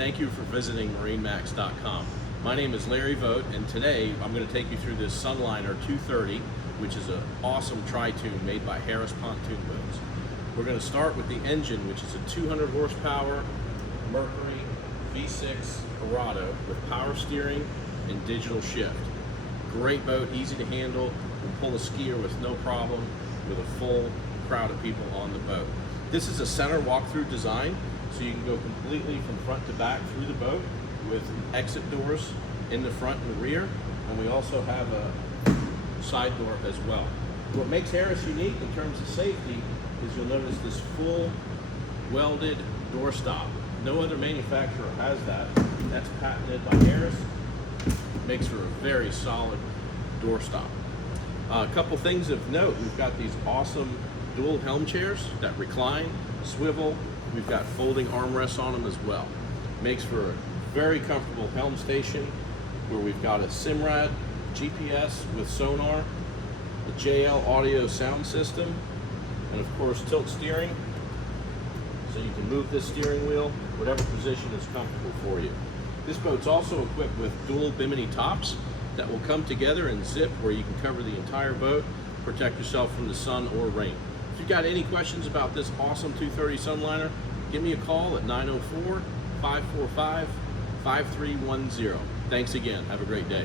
Thank you for visiting MarineMax.com. My name is Larry Vogt, and today I'm going to take you through this Sunliner 230, which is an awesome tri-tune made by Harris Pontoon Boats. We're going to start with the engine, which is a 200 horsepower Mercury V6 Dorado with power steering and digital shift. Great boat, easy to handle, will pull a skier with no problem with a full crowd of people on the boat. This is a center walk-through design, so you can go completely from front to back through the boat with exit doors in the front and rear, and we also have a side door as well. What makes Harris unique in terms of safety is you'll notice this full welded door stop. No other manufacturer has that. That's patented by Harris. Makes for a very solid door stop. A couple things of note: we've got these awesome dual helm chairs that recline, swivel. We've got folding armrests on them as well. Makes for a very comfortable helm station where we've got a Simrad GPS with sonar, a JL audio sound system, and of course tilt steering, so you can move this steering wheel whatever position is comfortable for you. This boat's also equipped with dual bimini tops that will come together and zip where you can cover the entire boat, protect yourself from the sun or rain. If you've got any questions about this awesome 230 Sunliner, give me a call at 904-545-5310. Thanks again. Have a great day.